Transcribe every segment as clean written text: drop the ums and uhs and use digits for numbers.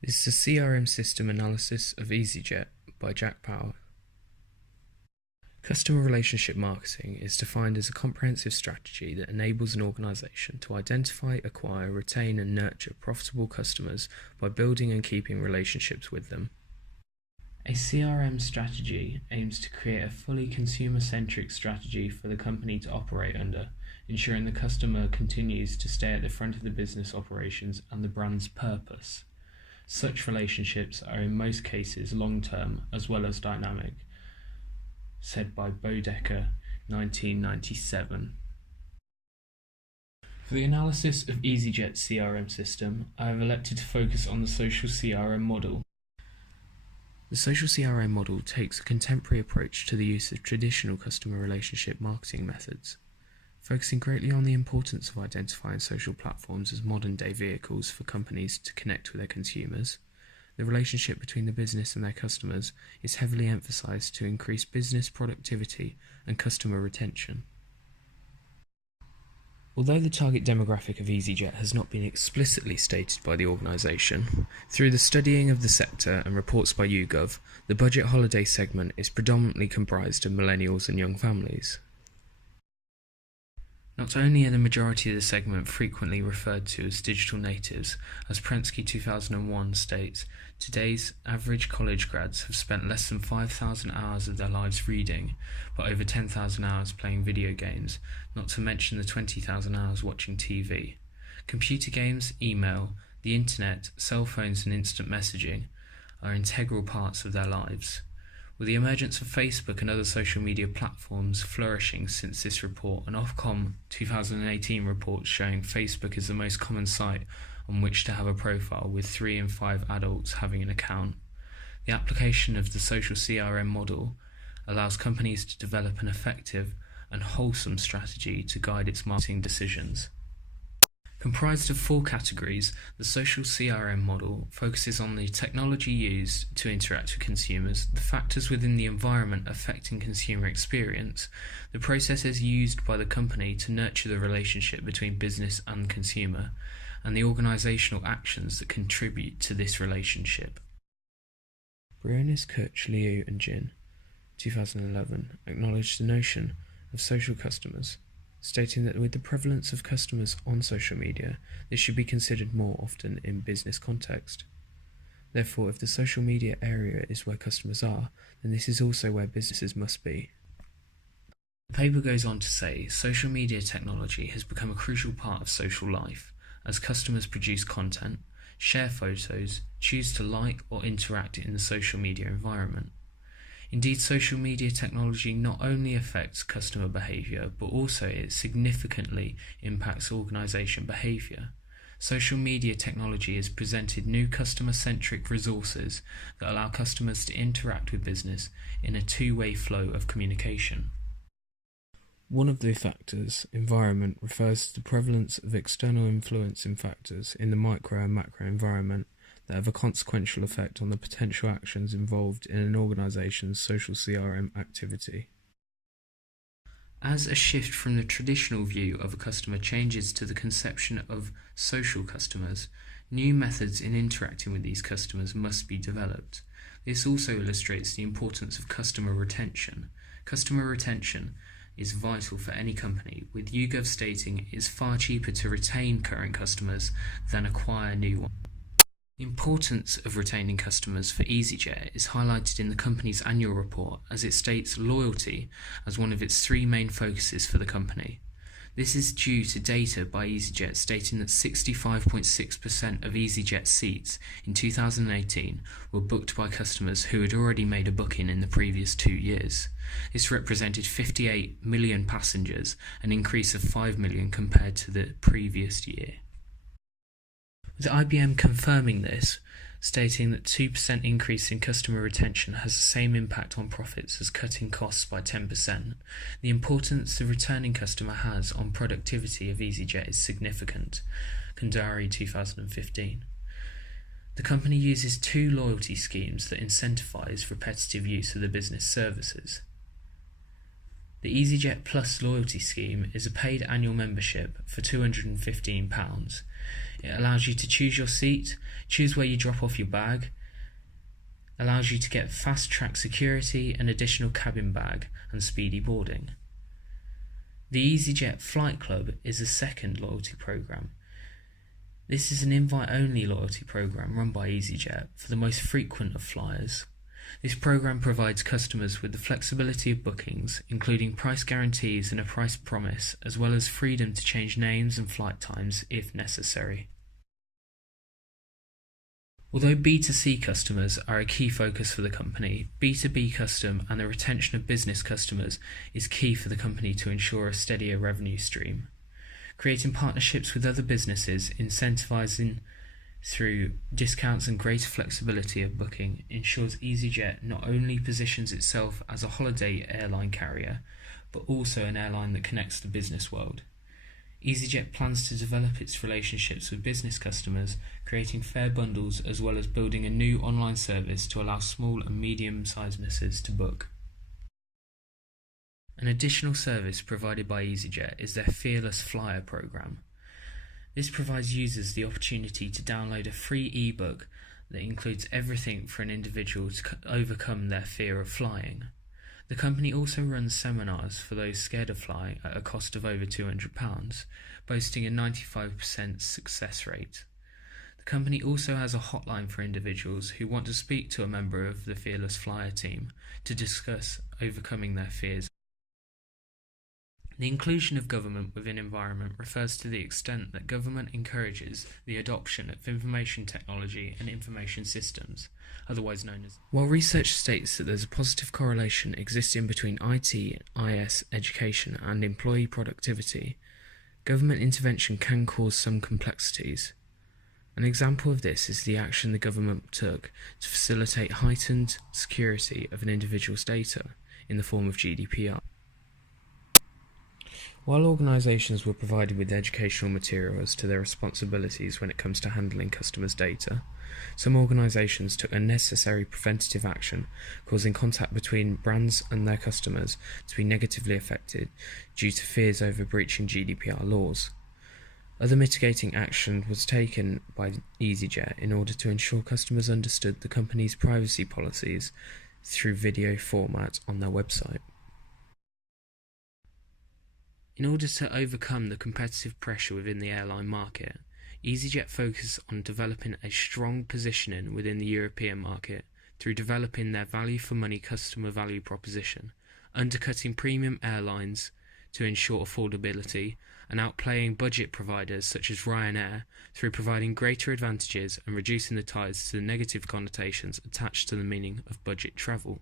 This is a CRM System Analysis of easyJet by Jack Power. Customer relationship marketing is defined as a comprehensive strategy that enables an organisation to identify, acquire, retain and nurture profitable customers by building and keeping relationships with them. A CRM strategy aims to create a fully consumer-centric strategy for the company to operate under, ensuring the customer continues to stay at the front of the business operations and the brand's purpose. Such relationships are in most cases long-term as well as dynamic, said by Bodecker, 1997. For the analysis of easyJet's CRM system, I have elected to focus on the social CRM model. The social CRM model takes a contemporary approach to the use of traditional customer relationship marketing methods, focusing greatly on the importance of identifying social platforms as modern-day vehicles for companies to connect with their consumers. The relationship between the business and their customers is heavily emphasized to increase business productivity and customer retention. Although the target demographic of easyJet has not been explicitly stated by the organisation, through the studying of the sector and reports by YouGov, the budget holiday segment is predominantly comprised of millennials and young families. Not only are the majority of the segment frequently referred to as digital natives, as Prensky 2001 states, today's average college grads have spent less than 5,000 hours of their lives reading, but over 10,000 hours playing video games, not to mention the 20,000 hours watching TV. Computer games, email, the internet, cell phones and instant messaging are integral parts of their lives. With the emergence of Facebook and other social media platforms flourishing since this report, an Ofcom 2018 report showing Facebook is the most common site on which to have a profile, with 3 in 5 adults having an account. The application of the social CRM model allows companies to develop an effective and wholesome strategy to guide its marketing decisions. Comprised of 4 categories, the social CRM model focuses on the technology used to interact with consumers, the factors within the environment affecting consumer experience, the processes used by the company to nurture the relationship between business and consumer, and the organisational actions that contribute to this relationship. Briones, Kutch, Liu and Jin, 2011, acknowledged the notion of social customers, stating that with the prevalence of customers on social media, this should be considered more often in business context. Therefore, if the social media area is where customers are, then this is also where businesses must be. The paper goes on to say, social media technology has become a crucial part of social life, as customers produce content, share photos, choose to like or interact in the social media environment. Indeed, social media technology not only affects customer behaviour, but also it significantly impacts organisation behaviour. Social media technology has presented new customer-centric resources that allow customers to interact with business in a two-way flow of communication. One of the factors, environment, refers to the prevalence of external influencing factors in the micro and macro environment that have a consequential effect on the potential actions involved in an organisation's social CRM activity. As a shift from the traditional view of a customer changes to the conception of social customers, new methods in interacting with these customers must be developed. This also illustrates the importance of customer retention. Customer retention is vital for any company, with YouGov stating it is far cheaper to retain current customers than acquire new ones. The importance of retaining customers for easyJet is highlighted in the company's annual report, as it states loyalty as one of its 3 main focuses for the company. This is due to data by easyJet stating that 65.6% of easyJet seats in 2018 were booked by customers who had already made a booking in the previous 2 years. This represented 58 million passengers, an increase of 5 million compared to the previous year. With IBM confirming this, stating that 2% increase in customer retention has the same impact on profits as cutting costs by 10%, the importance the returning customer has on productivity of easyJet is significant. Kandari 2015. The company uses 2 loyalty schemes that incentivise repetitive use of the business services. The easyJet Plus loyalty scheme is a paid annual membership for £215. It allows you to choose your seat, choose where you drop off your bag, allows you to get fast-track security and additional cabin bag and speedy boarding. The easyJet Flight Club is a second loyalty program. This is an invite-only loyalty program run by easyJet for the most frequent of flyers. This program provides customers with the flexibility of bookings, including price guarantees and a price promise, as well as freedom to change names and flight times if necessary. Although B2C customers are a key focus for the company, B2B custom and the retention of business customers is key for the company to ensure a steadier revenue stream. Creating partnerships with other businesses, incentivizing through discounts and greater flexibility of booking ensures easyJet not only positions itself as a holiday airline carrier, but also an airline that connects the business world. easyJet plans to develop its relationships with business customers, creating fare bundles as well as building a new online service to allow small and medium-sized businesses to book. An additional service provided by easyJet is their Fearless Flyer program. This provides users the opportunity to download a free ebook that includes everything for an individual to overcome their fear of flying. The company also runs seminars for those scared of flying at a cost of over £200, boasting a 95% success rate. The company also has a hotline for individuals who want to speak to a member of the Fearless Flyer team to discuss overcoming their fears. The inclusion of government within environment refers to the extent that government encourages the adoption of information technology and information systems, otherwise known as. While research states that there's a positive correlation existing between IT, IS, education and employee productivity, government intervention can cause some complexities. An example of this is the action the government took to facilitate heightened security of an individual's data in the form of GDPR. While organisations were provided with educational material as to their responsibilities when it comes to handling customers' data, some organisations took unnecessary preventative action, causing contact between brands and their customers to be negatively affected due to fears over breaching GDPR laws. Other mitigating action was taken by easyJet in order to ensure customers understood the company's privacy policies through video format on their website. In order to overcome the competitive pressure within the airline market, easyJet focused on developing a strong positioning within the European market through developing their value for money customer value proposition, undercutting premium airlines to ensure affordability, and outplaying budget providers such as Ryanair through providing greater advantages and reducing the ties to the negative connotations attached to the meaning of budget travel.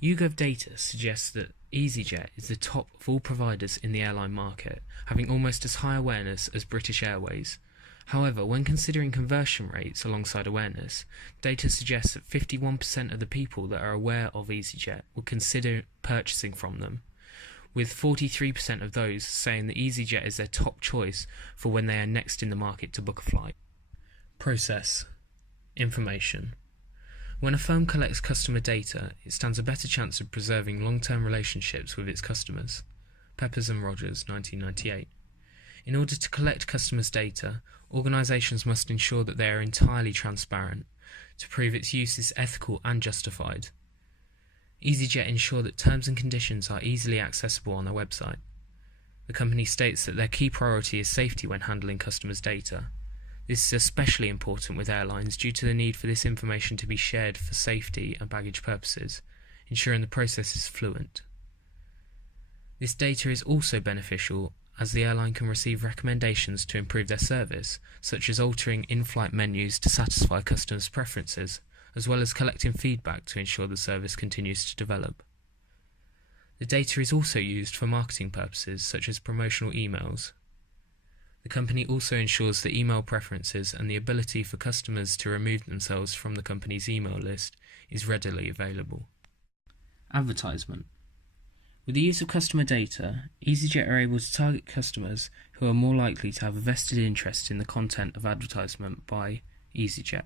YouGov data suggests that easyJet is the top of all providers in the airline market, having almost as high awareness as British Airways. However, when considering conversion rates alongside awareness, data suggests that 51% of the people that are aware of easyJet will consider purchasing from them, with 43% of those saying that easyJet is their top choice for when they are next in the market to book a flight. Process. Information. When a firm collects customer data, it stands a better chance of preserving long-term relationships with its customers. Peppers and Rogers, 1998. In order to collect customers' data, organisations must ensure that they are entirely transparent, to prove its use is ethical and justified. easyJet ensure that terms and conditions are easily accessible on their website. The company states that their key priority is safety when handling customers' data. This is especially important with airlines due to the need for this information to be shared for safety and baggage purposes, ensuring the process is fluent. This data is also beneficial as the airline can receive recommendations to improve their service, such as altering in-flight menus to satisfy customers' preferences, as well as collecting feedback to ensure the service continues to develop. The data is also used for marketing purposes, such as promotional emails. The company also ensures that email preferences and the ability for customers to remove themselves from the company's email list is readily available. Advertisement. With the use of customer data, easyJet are able to target customers who are more likely to have a vested interest in the content of advertisement by easyJet.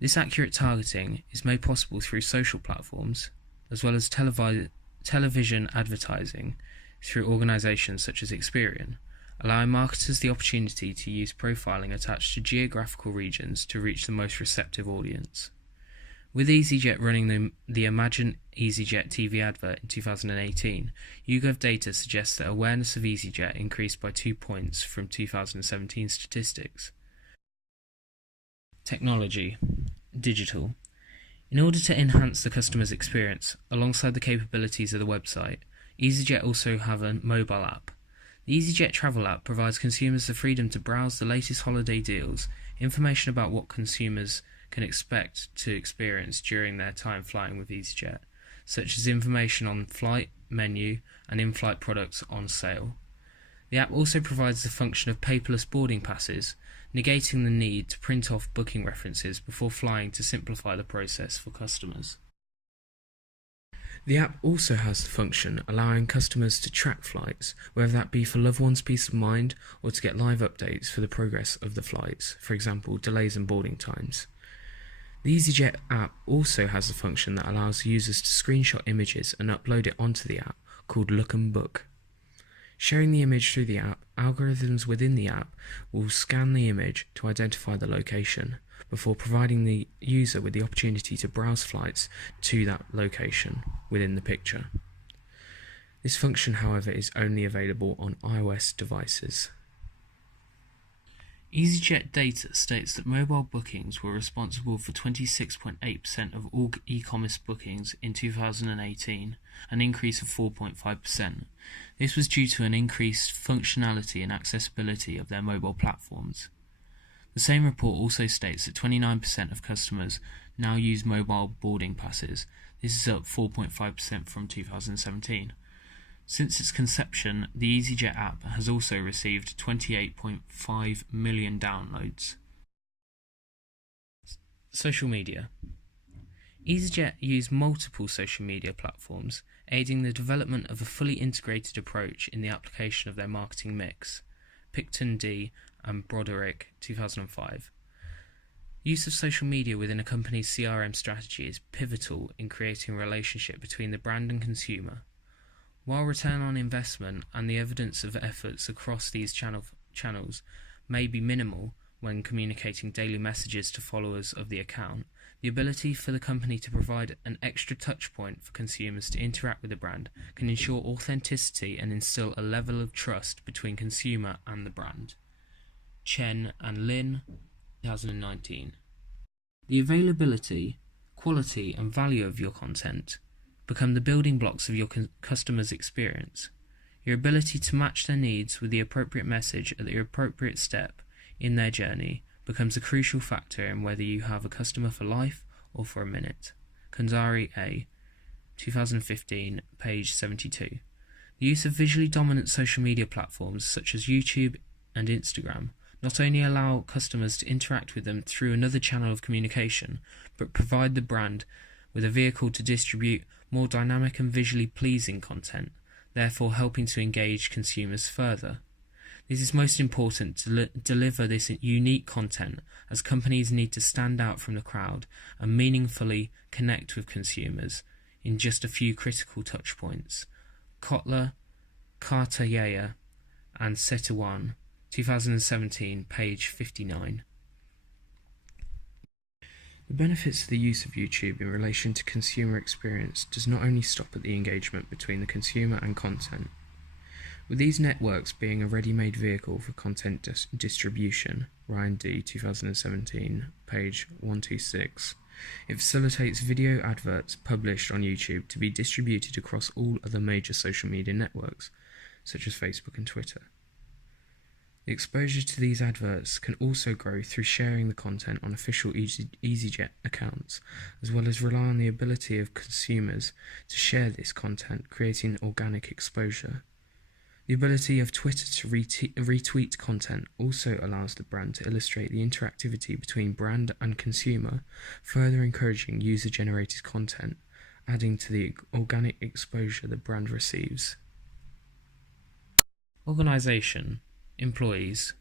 This accurate targeting is made possible through social platforms, as well as television advertising through organisations such as Experian, allowing marketers the opportunity to use profiling attached to geographical regions to reach the most receptive audience. With easyJet running the Imagine easyJet TV advert in 2018, YouGov data suggests that awareness of easyJet increased by 2 points from 2017 statistics. Technology. Digital. In order to enhance the customer's experience, alongside the capabilities of the website, easyJet also have a mobile app. The easyJet travel app provides consumers the freedom to browse the latest holiday deals, information about what consumers can expect to experience during their time flying with easyJet, such as information on flight, menu, and in-flight products on sale. The app also provides the function of paperless boarding passes, negating the need to print off booking references before flying to simplify the process for customers. The app also has the function allowing customers to track flights, whether that be for loved ones' peace of mind or to get live updates for the progress of the flights, for example, delays and boarding times. The easyJet app also has a function that allows users to screenshot images and upload it onto the app, called Look and Book. Sharing the image through the app, algorithms within the app will scan the image to identify the location, before providing the user with the opportunity to browse flights to that location within the picture. This function, however, is only available on iOS devices. easyJet data states that mobile bookings were responsible for 26.8% of all e-commerce bookings in 2018, an increase of 4.5%. This was due to an increased functionality and accessibility of their mobile platforms. The same report also states that 29% of customers now use mobile boarding passes. This is up 4.5% from 2017. Since its conception, the easyJet app has also received 28.5 million downloads. Social media. easyJet use multiple social media platforms, aiding the development of a fully integrated approach in the application of their marketing mix. Picton D. and Broderick, 2005. Use of social media within a company's CRM strategy is pivotal in creating a relationship between the brand and consumer. While return on investment and the evidence of efforts across these channels may be minimal when communicating daily messages to followers of the account, the ability for the company to provide an extra touch point for consumers to interact with the brand can ensure authenticity and instill a level of trust between consumer and the brand. Chen and Lin, 2019. The availability, quality and value of your content become the building blocks of your customer's experience. Your ability to match their needs with the appropriate message at the appropriate step in their journey becomes a crucial factor in whether you have a customer for life or for a minute. Kanzari A., 2015, page 72. The use of visually dominant social media platforms such as YouTube and Instagram not only allow customers to interact with them through another channel of communication, but provide the brand with a vehicle to distribute more dynamic and visually pleasing content, therefore helping to engage consumers further. This is most important to deliver this unique content, as companies need to stand out from the crowd and meaningfully connect with consumers in just a few critical touchpoints. Kotler, Kartayaya, and Setawan, 2017, page 59. The benefits of the use of YouTube in relation to consumer experience does not only stop at the engagement between the consumer and content. With these networks being a ready-made vehicle for content distribution, Ryan D., 2017, page 126, it facilitates video adverts published on YouTube to be distributed across all other major social media networks, such as Facebook and Twitter. The exposure to these adverts can also grow through sharing the content on official easyJet accounts, as well as rely on the ability of consumers to share this content, creating organic exposure. The ability of Twitter to retweet content also allows the brand to illustrate the interactivity between brand and consumer, further encouraging user-generated content, adding to the organic exposure the brand receives. Organisation. Employees.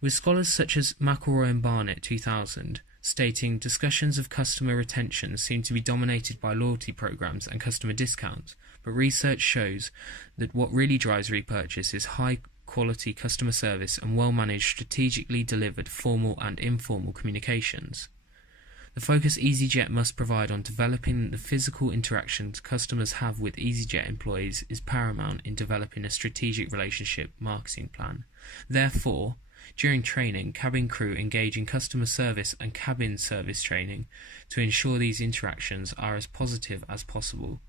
With scholars such as McElroy and Barnett, 2000, stating discussions of customer retention seem to be dominated by loyalty programs and customer discounts, but research shows that what really drives repurchase is high quality customer service and well-managed, strategically delivered formal and informal communications. The focus easyJet must provide on developing the physical interactions customers have with easyJet employees is paramount in developing a strategic relationship marketing plan. Therefore, during training, cabin crew engage in customer service and cabin service training to ensure these interactions are as positive as possible.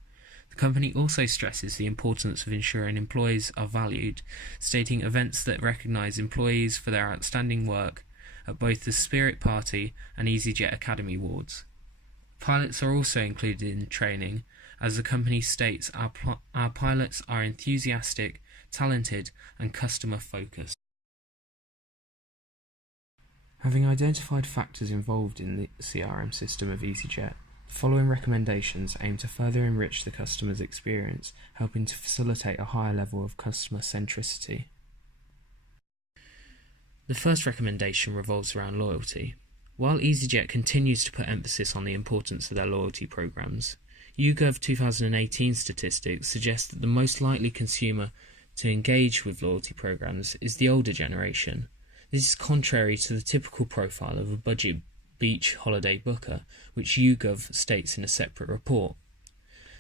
The company also stresses the importance of ensuring employees are valued, stating events that recognise employees for their outstanding work at both the Spirit Party and easyJet Academy wards. Pilots are also included in training, as the company states our pilots are enthusiastic, talented and customer focused. Having identified factors involved in the CRM system of easyJet, the following recommendations aim to further enrich the customer's experience, helping to facilitate a higher level of customer centricity. The first recommendation revolves around loyalty. While easyJet continues to put emphasis on the importance of their loyalty programs, YouGov 2018 statistics suggest that the most likely consumer to engage with loyalty programs is the older generation. This is contrary to the typical profile of a budget beach holiday booker, which YouGov states in a separate report.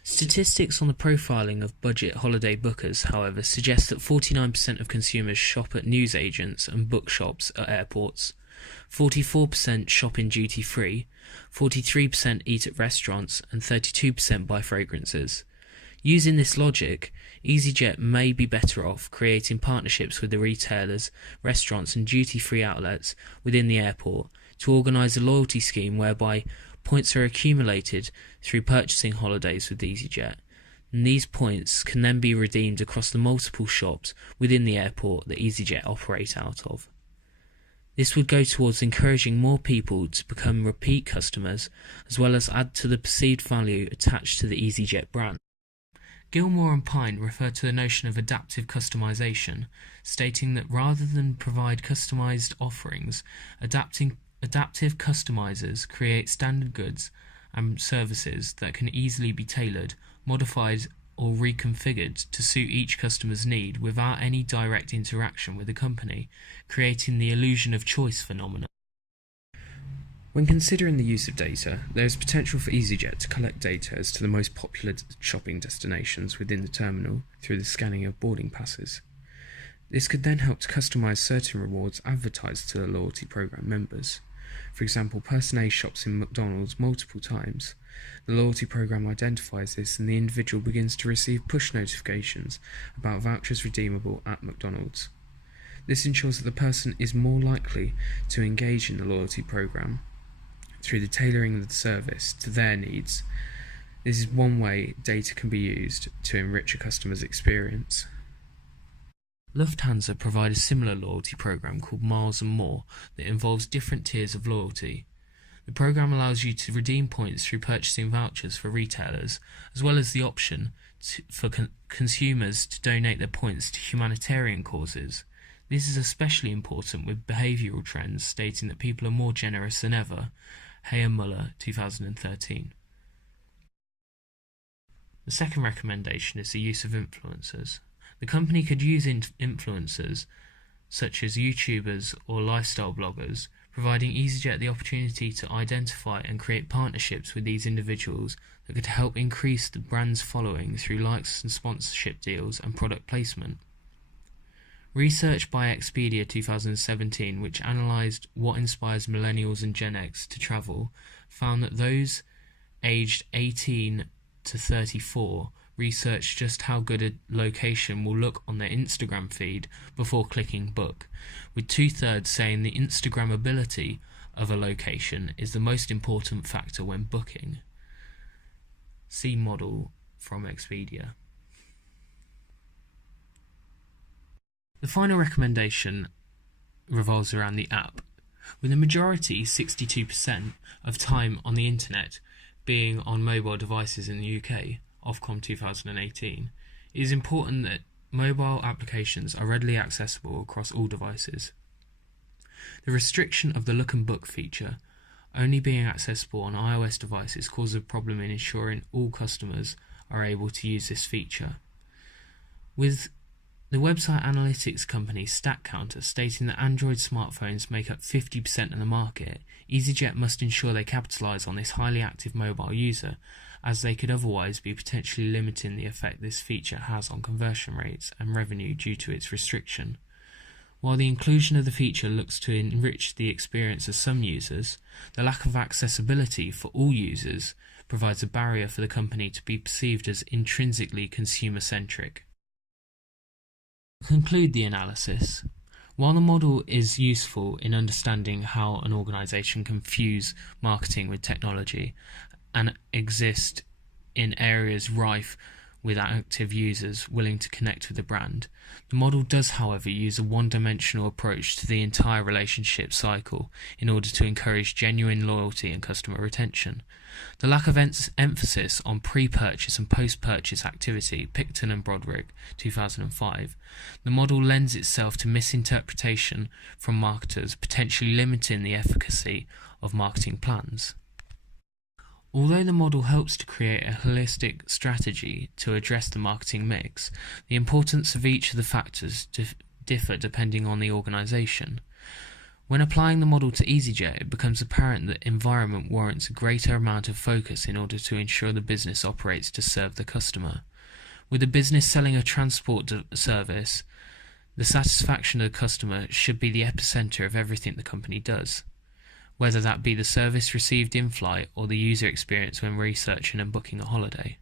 Statistics on the profiling of budget holiday bookers, however, suggest that 49% of consumers shop at newsagents and bookshops at airports, 44% shop in duty-free, 43% eat at restaurants, and 32% buy fragrances. Using this logic, easyJet may be better off creating partnerships with the retailers, restaurants and duty-free outlets within the airport to organise a loyalty scheme whereby points are accumulated through purchasing holidays with easyJet, and these points can then be redeemed across the multiple shops within the airport that easyJet operate out of. This would go towards encouraging more people to become repeat customers, as well as add to the perceived value attached to the easyJet brand. Gilmore and Pine refer to the notion of adaptive customization, stating that rather than provide customized offerings, adaptive customizers create standard goods and services that can easily be tailored, modified or reconfigured to suit each customer's need without any direct interaction with the company, creating the illusion of choice phenomenon. When considering the use of data, there is potential for easyJet to collect data as to the most popular shopping destinations within the terminal through the scanning of boarding passes. This could then help to customise certain rewards advertised to the loyalty programme members. For example, person A shops in McDonald's multiple times. The loyalty programme identifies this and the individual begins to receive push notifications about vouchers redeemable at McDonald's. This ensures that the person is more likely to engage in the loyalty programme through the tailoring of the service to their needs. This is one way data can be used to enrich a customer's experience. Lufthansa provide a similar loyalty program called Miles & More that involves different tiers of loyalty. The program allows you to redeem points through purchasing vouchers for retailers, as well as the option for consumers to donate their points to humanitarian causes. This is especially important with behavioural trends stating that people are more generous than ever. Hay and Muller, 2013. The second recommendation is the use of influencers. The company could use influencers, such as YouTubers or lifestyle bloggers, providing easyJet the opportunity to identify and create partnerships with these individuals that could help increase the brand's following through likes and sponsorship deals and product placement. Research by Expedia 2017, which analysed what inspires millennials and Gen X to travel, found that those aged 18 to 34 research just how good a location will look on their Instagram feed before clicking book, with 2/3 saying the Instagrammability of a location is the most important factor when booking. See model from Expedia. The final recommendation revolves around the app, with the majority, 62%, of time on the internet being on mobile devices in the UK, Ofcom 2018, it is important that mobile applications are readily accessible across all devices. The restriction of the Look and Book feature only being accessible on iOS devices causes a problem in ensuring all customers are able to use this feature. With The website analytics company StatCounter, stating that Android smartphones make up 50% of the market, easyJet must ensure they capitalise on this highly active mobile user, as they could otherwise be potentially limiting the effect this feature has on conversion rates and revenue due to its restriction. While the inclusion of the feature looks to enrich the experience of some users, the lack of accessibility for all users provides a barrier for the company to be perceived as intrinsically consumer-centric. To conclude the analysis, while the model is useful in understanding how an organisation can fuse marketing with technology and exist in areas rife with active users willing to connect with the brand, the model does, however, use a one-dimensional approach to the entire relationship cycle in order to encourage genuine loyalty and customer retention. The lack of emphasis on pre-purchase and post-purchase activity, Picton and Broderick, 2005, the model lends itself to misinterpretation from marketers, potentially limiting the efficacy of marketing plans. Although the model helps to create a holistic strategy to address the marketing mix, the importance of each of the factors differ depending on the organisation. When applying the model to easyJet, it becomes apparent that environment warrants a greater amount of focus in order to ensure the business operates to serve the customer. With the business selling a transport service, the satisfaction of the customer should be the epicentre of everything the company does, whether that be the service received in flight or the user experience when researching and booking a holiday.